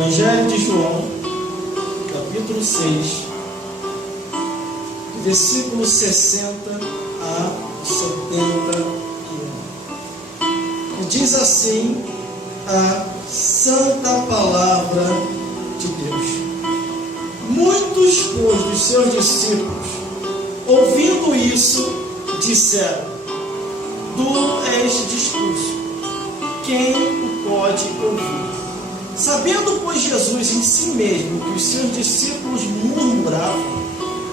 Evangelho de João, capítulo 6, versículo 60 a 71. E diz assim a santa palavra de Deus. Muitos, pois, dos seus discípulos, ouvindo isso, disseram: duro é este discurso, quem o pode ouvir? Sabendo, pois, Jesus em si mesmo que os seus discípulos murmuravam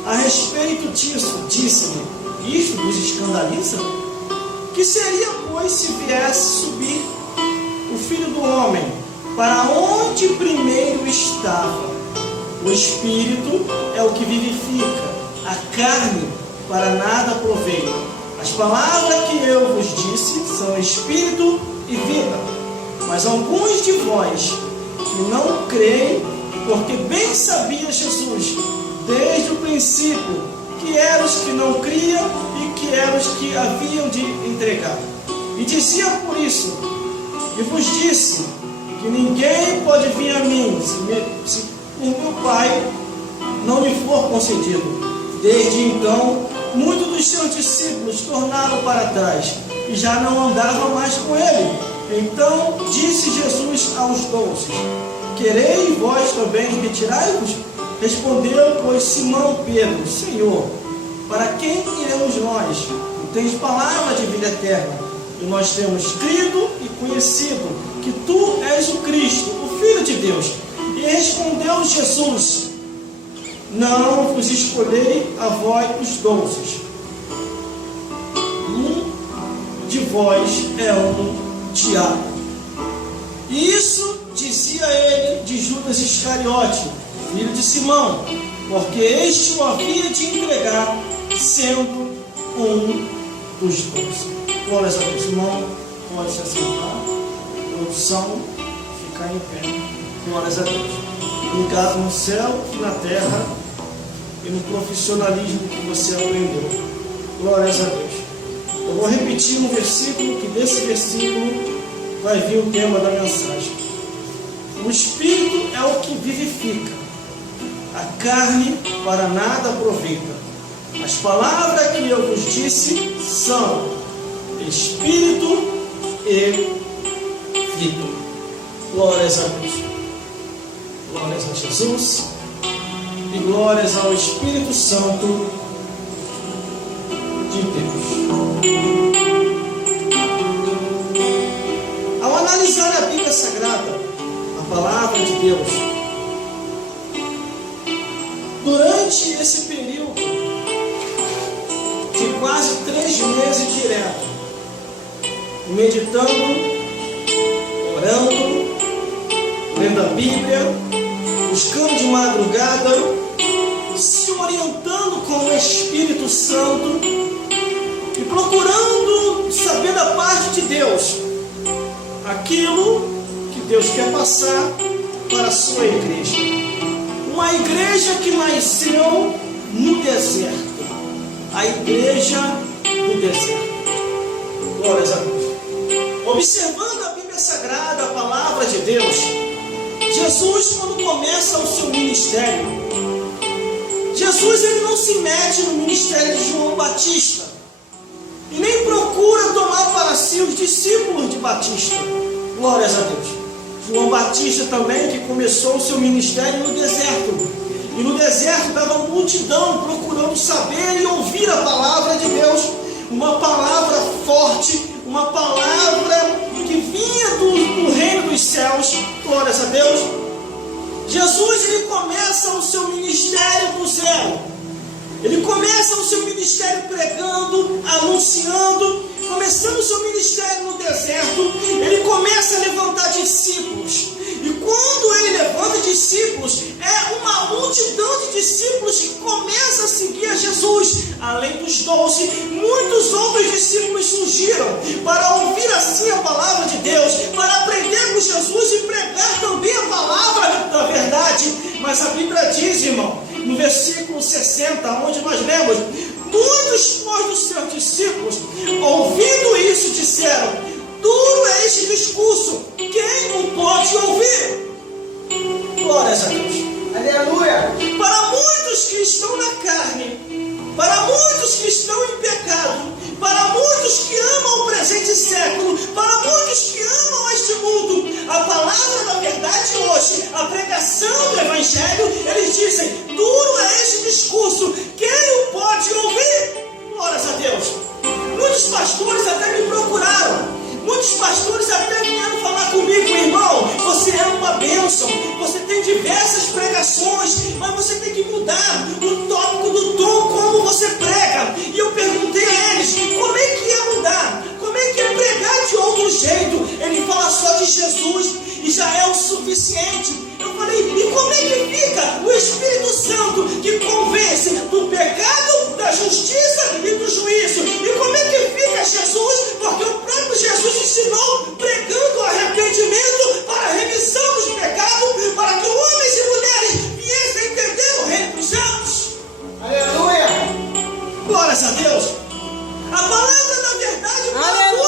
a respeito disso, disse-lhe: isto vos escandaliza? Que seria, pois, se viesse subir o Filho do Homem para onde primeiro estava? O Espírito é o que vivifica, a carne para nada aproveita. As palavras que eu vos disse são Espírito e vida. Mas alguns de vós que não creem, porque bem sabia Jesus, desde o princípio, que eram os que não criam e que eram os que haviam de entregar. E dizia por isso, e vos disse, que ninguém pode vir a mim, se o meu Pai não me for concedido. Desde então, muitos dos seus discípulos tornaram para trás, e já não andavam mais com ele. Então disse Jesus aos 12: quereis vós também retirai-vos? Respondeu, pois, Simão Pedro: Senhor, para quem iremos nós? Tu tens palavra de vida eterna, e nós temos crido e conhecido que tu és o Cristo, o Filho de Deus. E respondeu Jesus: não vos escolhei a vós os 12. Um de vós é um diabo. E isso dizia ele de Judas Iscariote, filho de Simão, porque este o havia de entregar, sendo um dos 12. Glórias a Deus. Irmão, pode se assentar. Produção, ficar em pé. Glórias a Deus. Ligado no céu e na terra e no profissionalismo que você aprendeu. Glórias a Deus. Eu vou repetir um versículo, que desse versículo vai vir o tema da mensagem. O Espírito é o que vivifica, a carne para nada aproveita. As palavras que eu vos disse são Espírito e vida. Glórias a Deus. Glórias a Jesus e glórias ao Espírito Santo de Deus. Ao analisar a Bíblia Sagrada, a palavra de Deus, durante esse período de quase 3 meses direto, meditando, orando, lendo a Bíblia, buscando de madrugada, se orientando com o Espírito Santo e procurando saber da parte de Deus aquilo que Deus quer passar para a sua igreja. Uma igreja que nasceu no deserto. A igreja do deserto. Glórias a Deus. Observando a Bíblia Sagrada, a palavra de Deus, Jesus, quando começa o seu ministério, Jesus ele não se mete no ministério de João Batista e nem procura tomar para si os discípulos de Batista. Glórias a Deus. João Batista também, que começou o seu ministério no deserto. E no deserto estava uma multidão procurando saber e ouvir a palavra de Deus. Uma palavra forte, uma palavra que vinha do reino dos céus. Glórias a Deus. Jesus ele começa o seu ministério do zero. Ele começa o seu ministério pregando, anunciando, começando o seu ministério no deserto. Ele começa a levantar discípulos. E quando ele levanta discípulos, é uma multidão de discípulos que começa a seguir a Jesus. Além dos 12, muitos outros discípulos surgiram para ouvir assim a palavra de Deus, para aprender com Jesus e pregar também a palavra da verdade. Mas a Bíblia diz, irmão, no versículo 60, onde nós lemos: muitos dos seus discípulos, ouvindo isso, disseram: duro é este discurso, quem o pode ouvir? A palavra da verdade hoje, a pregação do Evangelho, eles dizem: duro é este discurso, quem o pode ouvir? Glórias a Deus. Muitos pastores até me procuraram. Muitos pastores até vieram falar comigo: irmão, você é uma bênção, você tem diversas pregações, mas você tem que mudar o tópico do tom como você prega. E eu perguntei a eles: como é que é mudar? Como é que é pregar de outro jeito? Ele fala só de Jesus e já é o suficiente. Eu falei: e como é que fica o Espírito Santo que convence do pecado, da justiça e do juízo? E como é que fica Jesus? Porque o próprio Jesus ensinou pregando arrependimento para a remissão dos pecados, para que homens e mulheres viessem a entender o reino dos céus. Aleluia! Glórias a Deus! A palavra da verdade para muitos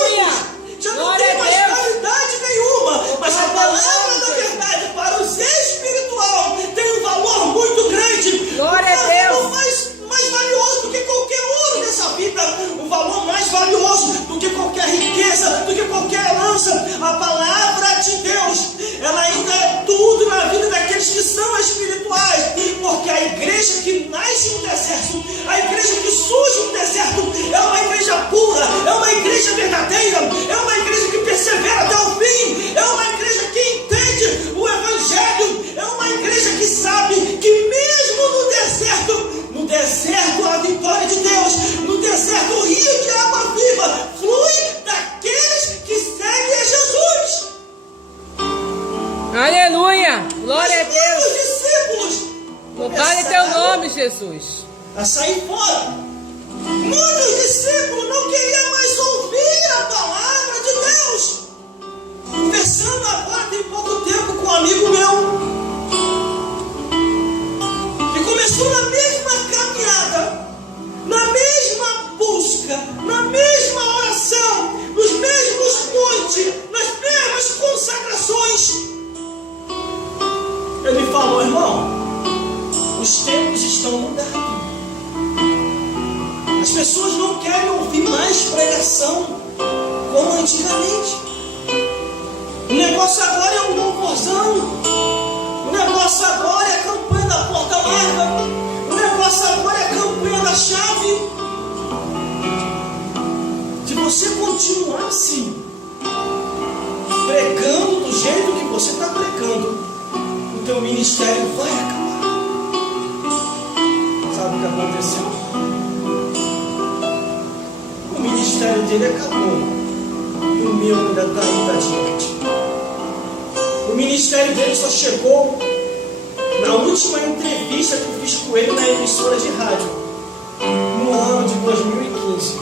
já não tem mais validade nenhuma, mas a palavra da verdade para os espiritual tem um valor muito grande. Glória a Deus! Mais valioso do que qualquer ouro nessa vida, um valor mais valioso do que qualquer riqueza, do que qualquer herança. A palavra de Deus, ela ainda é tudo na vida daqueles que são espirituais, porque a igreja que nasce no deserto, a igreja que surge no deserto, é uma igreja pura, é uma igreja verdadeira, é uma igreja que persevera até o fim, é uma igreja que entende o Evangelho, é uma igreja que sabe que mesmo no deserto a vitória de Deus, no deserto o rio de água viva flui daqueles que seguem a Jesus. Aleluia! Glória a Mas Deus! muitos discípulos Louvado é teu nome, Jesus. a sair fora. Muitos discípulos não queriam mais ouvir a palavra de Deus. Conversando agora tem pouco tempo com um amigo meu, que começou na mesma caminhada, na mesma busca, na mesma oração, nos mesmos montes, nas mesmas consagrações. Ele falou: irmão, os tempos estão mudando. As pessoas não querem ouvir mais pregação como antigamente. O negócio agora é um louvorzão. O negócio agora é a campanha da porta larga. O negócio agora é a campanha da chave. Se você continuar assim, pregando do jeito que você está pregando, o teu ministério vai acabar. Sabe o que aconteceu? O ministério dele acabou. E o meu ainda está indo adiante. O ministério dele só chegou na última entrevista que eu fiz com ele na emissora de rádio, no ano de 2015.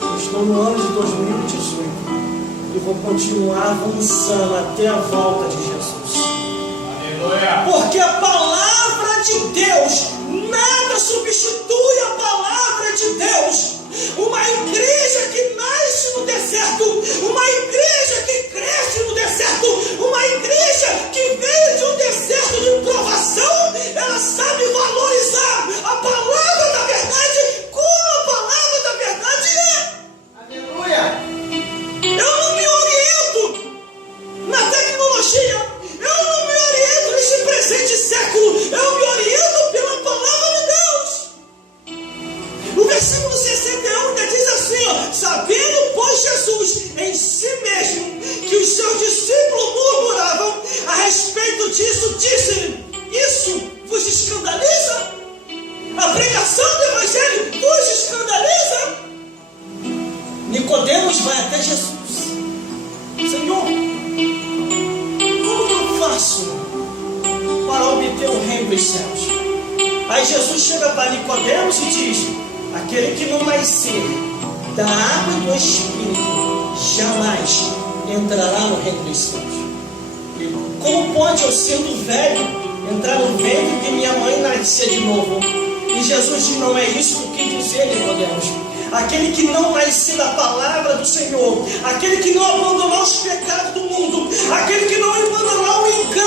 Eu estou no ano de 2018 e vou continuar avançando até a volta de Jesus. Aleluia! Porque a palavra de Deus, nada substitui a palavra de Deus. Uma igreja que nasce no deserto, uma igreja que cresce no deserto, uma igreja que veio de um deserto de provação, ela sabe valorizar a palavra da verdade como a palavra da verdade é. Aleluia! Eu não me oriento na tecnologia, eu não me oriento nesse presente século, eu me oriento pela palavra de Deus. O versículo 61 ainda diz assim, ó: sabendo, pois, Jesus em si mesmo que os seus discípulos murmuravam a respeito disso, disse-lhe: isso vos escandaliza? A pregação do Evangelho vos escandaliza? Nicodemos vai até Jesus: Senhor, como que eu faço para obter o reino dos céus? Aí Jesus chega para Nicodemos e diz: aquele que não nascer da água e do Espírito jamais entrará no reino dos céus. Como pode eu, sendo velho, entrar no ventre de minha mãe e nascer de novo? E Jesus diz: não é isso que eu quis dizer, Nicodemos. Aquele que não nascer da palavra do Senhor, aquele que não abandonar os pecados do mundo, aquele que não abandonar o engano,